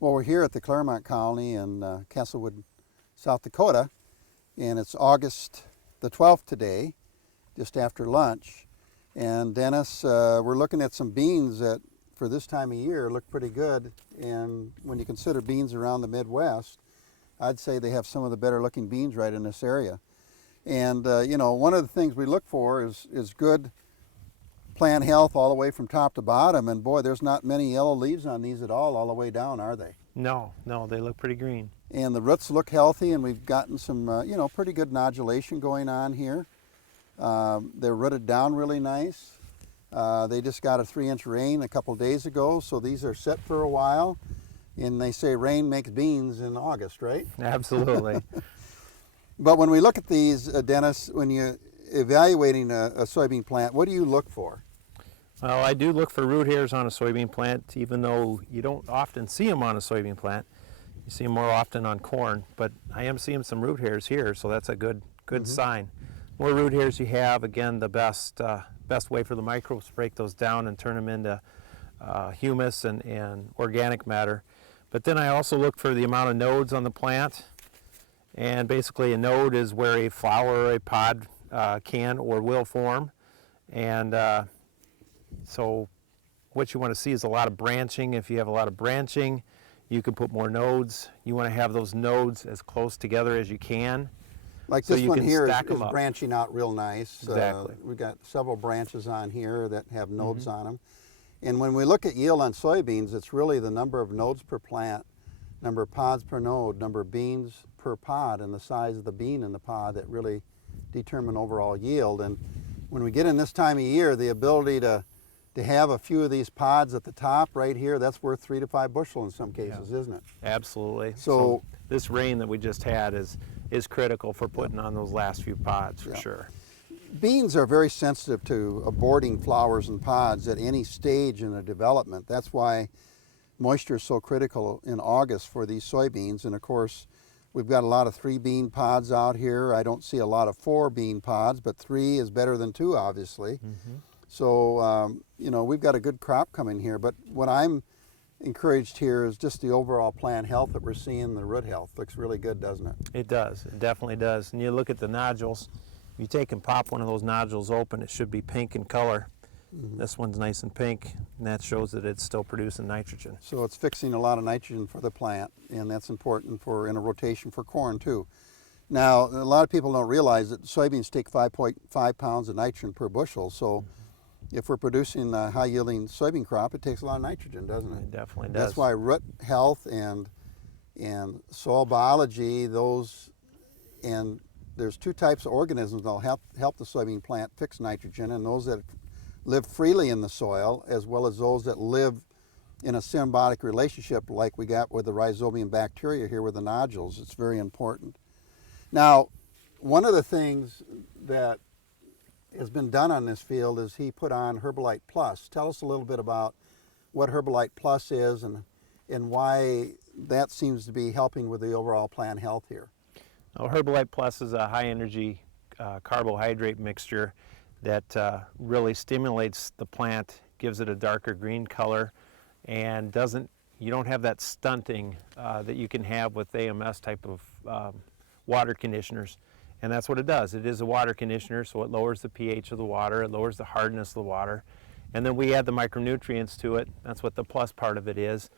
Well, we're here at the Claremont Colony in Castlewood, South Dakota, and it's August the 12th today, just after lunch. And Dennis, we're looking at some beans that for this time of year look pretty good. And when you consider beans around the Midwest, I'd say they have some of the better looking beans right in this area. And one of the things we look for is good plant health all the way from top to bottom. And boy, there's not many yellow leaves on these at all the way down, are they? No, they look pretty green. And the roots look healthy, and we've gotten some, pretty good nodulation going on here. They're rooted down really nice. They just got a 3-inch rain a couple days ago, so these are set for a while. And they say rain makes beans in August, right? Absolutely. But when we look at these, Dennis, when you're evaluating a soybean plant, what do you look for? Well, I do look for root hairs on a soybean plant, even though you don't often see them on a soybean plant. You see them more often on corn, but I am seeing some root hairs here, so that's a good sign. More root hairs you have, again, the best way for the microbes to break those down and turn them into humus and organic matter. But then I also look for the amount of nodes on the plant, and basically a node is where a flower or a pod can or will form, and so what you want to see is a lot of branching. If you have a lot of branching, you can put more nodes. You want to have those nodes as close together as you can. Like so this you one can here is stack 'em up. branching out real nice. Exactly. We've got several branches on here that have nodes on them. And when we look at yield on soybeans, it's really the number of nodes per plant, number of pods per node, number of beans per pod, and the size of the bean in the pod that really determine overall yield. And when we get in this time of year, the ability to have a few of these pods at the top right here, that's worth 3 to 5 bushel in some cases, isn't it? Absolutely. So this rain that we just had is critical for putting on those last few pods for sure. beans are very sensitive to aborting flowers and pods at any stage in their development. That's why moisture is so critical in August for these soybeans. And of course, we've got a lot of 3-bean pods out here. I don't see a lot of 4-bean pods, but 3 is better than 2, obviously. So, we've got a good crop coming here. But what I'm encouraged here is just the overall plant health that we're seeing. The root health looks really good, doesn't it? It does. It definitely does. And you look at the nodules. If you take and pop one of those nodules open, it should be pink in color. This one's nice and pink, and that shows that it's still producing nitrogen. So it's fixing a lot of nitrogen for the plant, and that's important in a rotation for corn too. Now, a lot of people don't realize that soybeans take 5.5 pounds of nitrogen per bushel. So if we're producing a high-yielding soybean crop, it takes a lot of nitrogen, doesn't it? It definitely does. That's why root health and soil biology, and there's 2 types of organisms that'll help the soybean plant fix nitrogen, and those that live freely in the soil, as well as those that live in a symbiotic relationship like we got with the rhizobium bacteria here with the nodules. It's very important. Now, one of the things that has been done on this field is he put on Herbalite Plus. Tell us a little bit about what Herbalite Plus is and why that seems to be helping with the overall plant health here. Well, Herbalite Plus is a high-energy carbohydrate mixture that really stimulates the plant, gives it a darker green color, and you don't have that stunting that you can have with AMS type of water conditioners. And that's what it does. It is a water conditioner, so it lowers the pH of the water, it lowers the hardness of the water. And then we add the micronutrients to it. That's what the plus part of it is.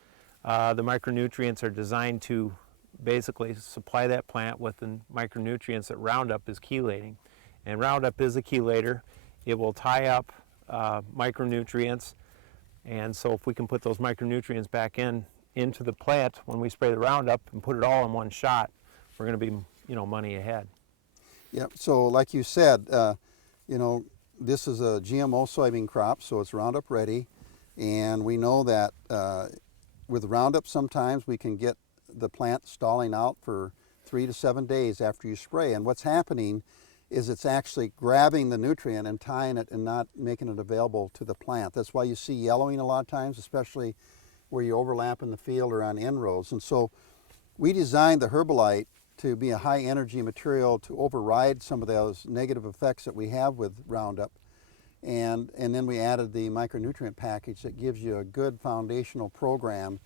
The micronutrients are designed to basically supply that plant with the micronutrients that Roundup is chelating. And Roundup is a chelator. It will tie up micronutrients. And so if we can put those micronutrients back into the plant when we spray the Roundup and put it all in one shot, we're going to be money ahead. Yep. So like you said, this is a GMO soybean crop, so it's Roundup Ready, and we know that with Roundup sometimes we can get the plant stalling out for 3 to 7 days after you spray. And what's happening is it's actually grabbing the nutrient and tying it and not making it available to the plant. That's why you see yellowing a lot of times, especially where you overlap in the field or on inrows. And so we designed the Herbalite to be a high energy material to override some of those negative effects that we have with Roundup. And then we added the micronutrient package that gives you a good foundational program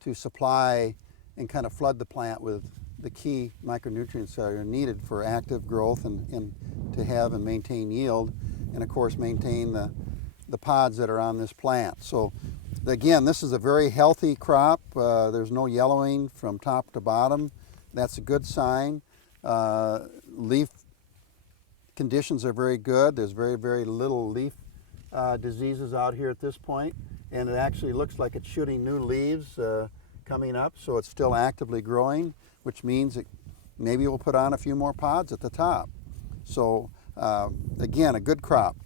to supply and kind of flood the plant with the key micronutrients that are needed for active growth and to have and maintain yield, and of course maintain the pods that are on this plant. So again, this is a very healthy crop. There's no yellowing from top to bottom. That's a good sign. Leaf conditions are very good. There's very little leaf diseases out here at this point, and it actually looks like it's shooting new leaves coming up, so it's still actively growing, which means it maybe we'll put on a few more pods at the top. So again, a good crop.